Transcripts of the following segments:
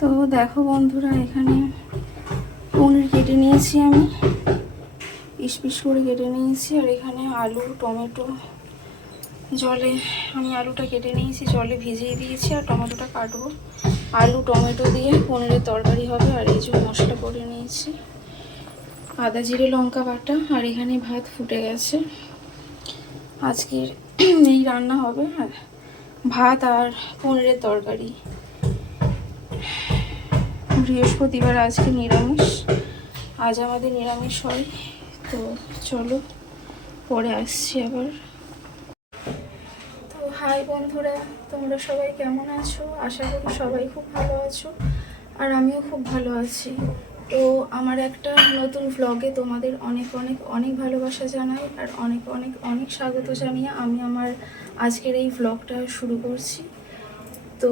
তো দেখো বন্ধুরা, এখানে পনির কেটে নিয়েছি, আমি পিস পিস করে কেটে নিয়েছি। আর এখানে আলু টমেটো জলে আমি আলুটা কেটে নিয়েছি, জলে ভিজিয়ে দিয়েছি। আর টমেটোটা কাটবো, আলু টমেটো দিয়ে পনিরের তরকারি হবে। আর এই যে মশলা করে নিয়েছি, আদা জিরে লঙ্কা বাটা। আর এখানে ভাত ফুটে গেছে। আজকের এই রান্না হবে, আর ভাত আর পনিরের তরকারি। বৃহস্পতিবার আজকে নিরামিষ, আজ আমাদের নিরামিষ হয়। তো চলো পরে আসছি আবার। তো হাই বন্ধুরা, তোমরা সবাই কেমন আছো? আশা করি সবাই খুব ভালো আছো, আর আমিও খুব ভালো আছি। তো আমার একটা নতুন ভ্লগে তোমাদের অনেক অনেক অনেক ভালোবাসা জানাই, আর অনেক অনেক অনেক স্বাগত জানিয়ে আমি আমার আজকের এই ভ্লগটা শুরু করছি। তো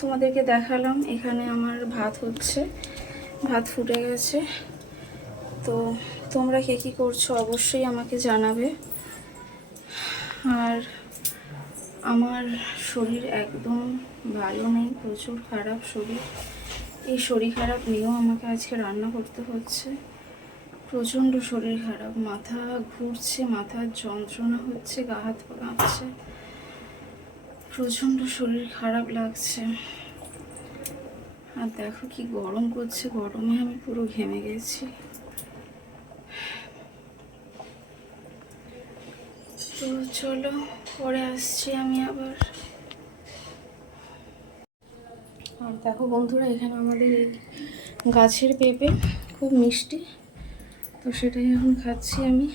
তোমাদেরকে দেখালাম, এখানে আমার ভাত হচ্ছে, ভাত ফুটে গেছে। তো তোমরা কে কী করছো অবশ্যই আমাকে জানাবে। আর আমার শরীর একদম ভালো নেই, প্রচুর খারাপ শরীর। এই শরীর খারাপ নিয়েও আমাকে আজকে রান্না করতে হচ্ছে। প্রচণ্ড শরীর খারাপ, মাথা ঘুরছে, মাথার যন্ত্রণা হচ্ছে, গা হাত পা কাঁপছে, প্রচণ্ড শরীর খারাপ লাগছে। আর দেখো কি গরম করছে, গরমে আমি পুরো ঘেমে গেছি। তো চলো পরে আসছি আমি আবার। আর দেখো বন্ধুরা, এখানে আমাদের এই গাছের পেঁপে খুব মিষ্টি, তো সেটাই এখন খাচ্ছি আমি।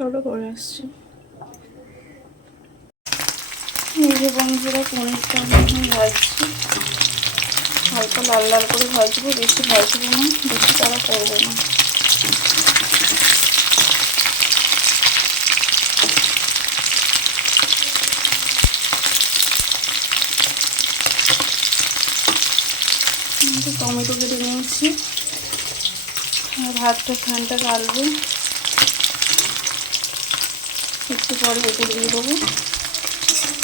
চলো পরে আসছি। এই যে বন্ধুরা, পনিরটা আমি ভাজছি, হালকা লাল লাল করে ভাজবো, বেশি ভাজবো না, বেশি তারা করবো না। টমেটো কেটে নিয়েছি, আর ভাতটা খানটা গালবো, একটু পরে উপর দিয়ে দেবো।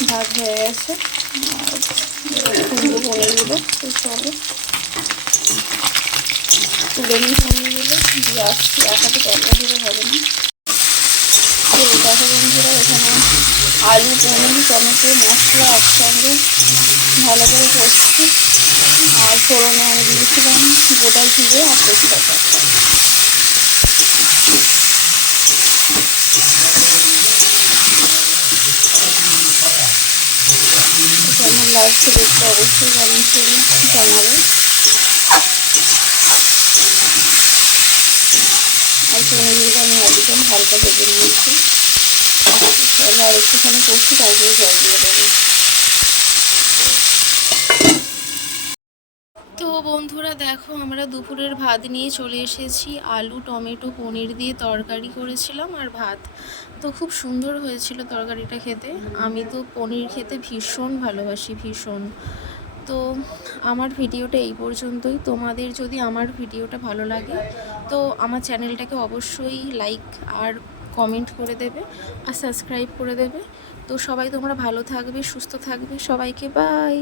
ভাত হয়ে গেছে, আর তুলবো পনিরগুলো। তো চলো তুলে নিই পনিরগুলো, দিয়ে আসছি। একাতে তরকারি ধরে হবে না। তো দেখো বন্ধুরা, এখানে আলু পনির টমেটো মশলা একসঙ্গে ভালো করে করছি। আর ফোড়নে আমি দিয়েছিলাম গোটা জিরে আর তেজপাতা। কেমন লাগছে দেখতে অবশ্যই কমেন্ট করে জানাবে। আর পনিরগুলো আমি একদম হালকা ভেজে নিয়েছি। তাহলে আর একটুখানি কষি, তারপরে জল দিয়ে দেবো। তো বন্ধুরা দেখো, আমরা দুপুরের ভাত নিয়ে চলে এসেছি। আলু টমেটো পনির দিয়ে তরকারি করেছিলাম, আর ভাত। তো খুব সুন্দর হয়েছিল তরকারিটা খেতে। আমি তো পনির খেতে ভীষণ ভালোবাসি, ভীষণ। তো আমার ভিডিওটা এই পর্যন্তই। তোমাদের যদি আমার ভিডিওটা ভালো লাগে তো আমার চ্যানেলটাকে অবশ্যই লাইক আর কমেন্ট করে দেবে, আর সাবস্ক্রাইব করে দেবে। তো সবাই তোমরা ভালো থাকবে, সুস্থ থাকবে, সবাইকে বাই।